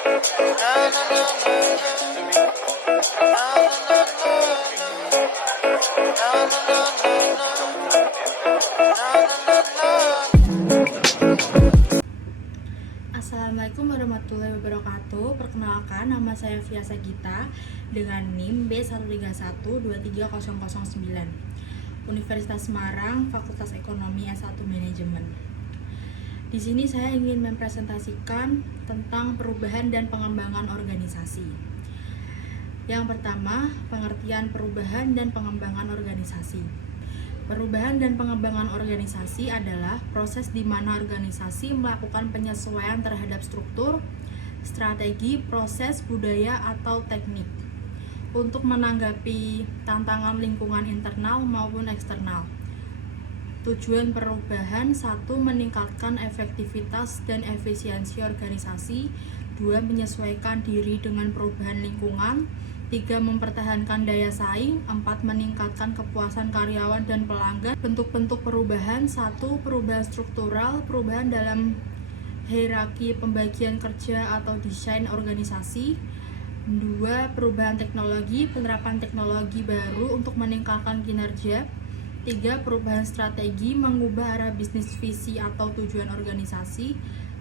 Assalamualaikum warahmatullahi wabarakatuh. Perkenalkan, nama saya Fiasa Gita dengan NIM B131-23009, Universitas Semarang, Fakultas Ekonomi S1 Manajemen. Di sini saya ingin mempresentasikan tentang perubahan dan pengembangan organisasi. Yang pertama, pengertian perubahan dan pengembangan organisasi. Perubahan dan pengembangan organisasi adalah proses di mana organisasi melakukan penyesuaian terhadap struktur, strategi, proses, budaya, atau teknik untuk menanggapi tantangan lingkungan internal maupun eksternal. Tujuan perubahan: 1. Meningkatkan efektivitas dan efisiensi organisasi. 2. Menyesuaikan diri dengan perubahan lingkungan. 3. Mempertahankan daya saing. 4. Meningkatkan kepuasan karyawan dan pelanggan. Bentuk-bentuk perubahan: 1. Perubahan struktural, perubahan dalam hierarki pembagian kerja atau desain organisasi. 2. Perubahan teknologi, penerapan teknologi baru untuk meningkatkan kinerja. 3. Perubahan strategi, mengubah arah bisnis, visi atau tujuan organisasi.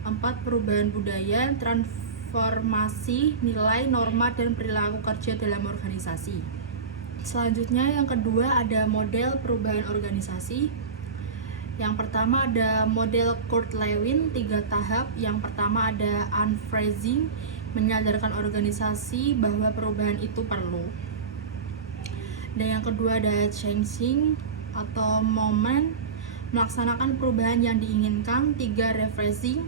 4. Perubahan budaya, transformasi nilai, norma, dan perilaku kerja dalam organisasi. Selanjutnya, yang kedua ada model perubahan organisasi. Yang pertama ada model Kurt-Lewin, 3 tahap. Yang pertama ada unphrasing, menyadarkan organisasi bahwa perubahan itu perlu. Dan yang kedua ada changing atau moment, melaksanakan perubahan yang diinginkan. 3. Rephrasing,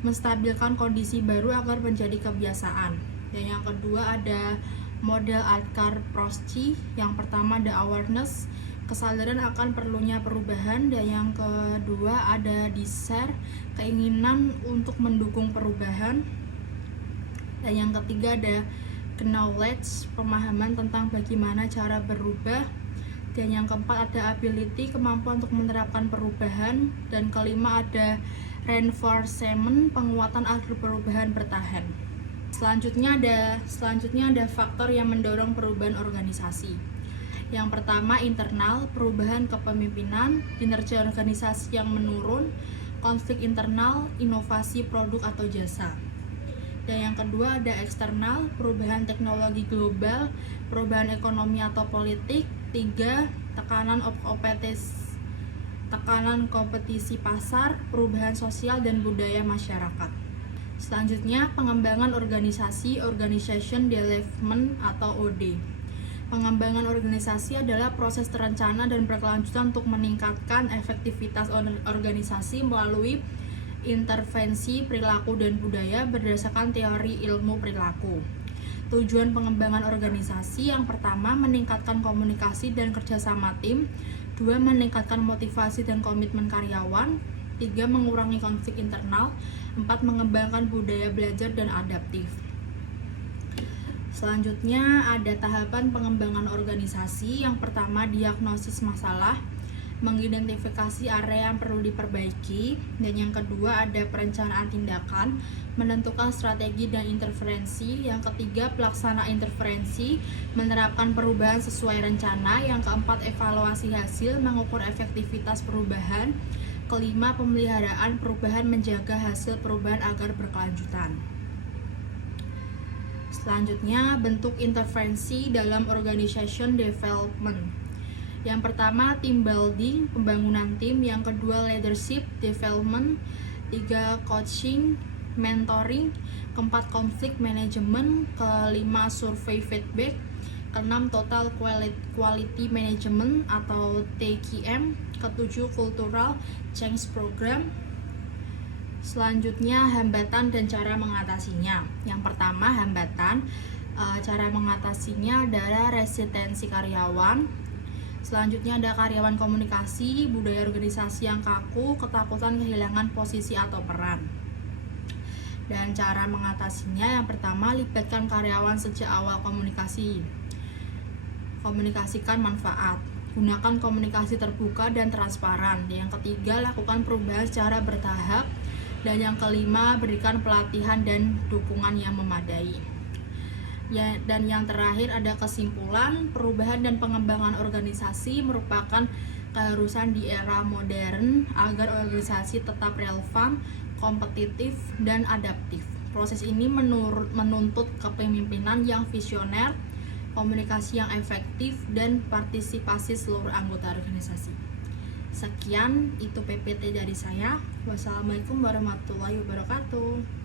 menstabilkan kondisi baru agar menjadi kebiasaan. Dan yang kedua ada model Atkar-Prosci. Yang pertama ada awareness, kesadaran akan perlunya perubahan. Dan yang kedua ada desire, keinginan untuk mendukung perubahan. Dan yang ketiga ada knowledge, pemahaman tentang bagaimana cara berubah. Dan yang keempat ada ability, kemampuan untuk menerapkan perubahan. Dan kelima ada reinforcement, penguatan agar perubahan bertahan. Selanjutnya ada faktor yang mendorong perubahan organisasi. Yang pertama internal, perubahan kepemimpinan, kinerja organisasi yang menurun, konflik internal, inovasi produk atau jasa. Dan yang kedua ada eksternal, perubahan teknologi global, perubahan ekonomi atau politik. 3. Tekanan kompetisi pasar, perubahan sosial dan budaya masyarakat. Selanjutnya pengembangan organisasi, organization development atau OD. Pengembangan organisasi adalah proses terencana dan berkelanjutan untuk meningkatkan efektivitas organisasi melalui intervensi perilaku dan budaya berdasarkan teori ilmu perilaku. Tujuan pengembangan organisasi: yang pertama, meningkatkan komunikasi dan kerjasama tim. 2. Meningkatkan motivasi dan komitmen karyawan. 3. Mengurangi konflik internal. 4. Mengembangkan budaya belajar dan adaptif. Selanjutnya ada tahapan pengembangan organisasi. Yang pertama, diagnosis masalah, mengidentifikasi area yang perlu diperbaiki. Dan yang kedua ada perencanaan tindakan, menentukan strategi dan interferensi. Yang ketiga, pelaksana interferensi, menerapkan perubahan sesuai rencana. Yang keempat, evaluasi hasil, mengukur efektivitas perubahan. Kelima, pemeliharaan perubahan, menjaga hasil perubahan agar berkelanjutan. Selanjutnya, bentuk intervensi dalam organization development. Yang pertama, team building, pembangunan tim. Yang kedua, leadership development. 3. Coaching, mentoring. Keempat, konflik management. Kelima, survey feedback. Keenam, total quality management atau TQM. Ketujuh, cultural change program. Selanjutnya, hambatan dan cara mengatasinya. Yang pertama, hambatan. Cara mengatasinya adalah resistensi karyawan. Selanjutnya ada karyawan komunikasi, budaya organisasi yang kaku, ketakutan kehilangan posisi atau peran. Dan cara mengatasinya: yang pertama, libatkan karyawan sejak awal komunikasi. Komunikasikan manfaat. Gunakan komunikasi terbuka dan transparan. Yang ketiga, lakukan perubahan secara bertahap. Dan yang kelima, berikan pelatihan dan dukungan yang memadai. Ya, dan yang terakhir ada kesimpulan, perubahan dan pengembangan organisasi merupakan keharusan di era modern agar organisasi tetap relevan, kompetitif, dan adaptif. Proses ini menuntut kepemimpinan yang visioner, komunikasi yang efektif, dan partisipasi seluruh anggota organisasi. Sekian, itu PPT dari saya. Wassalamualaikum warahmatullahi wabarakatuh.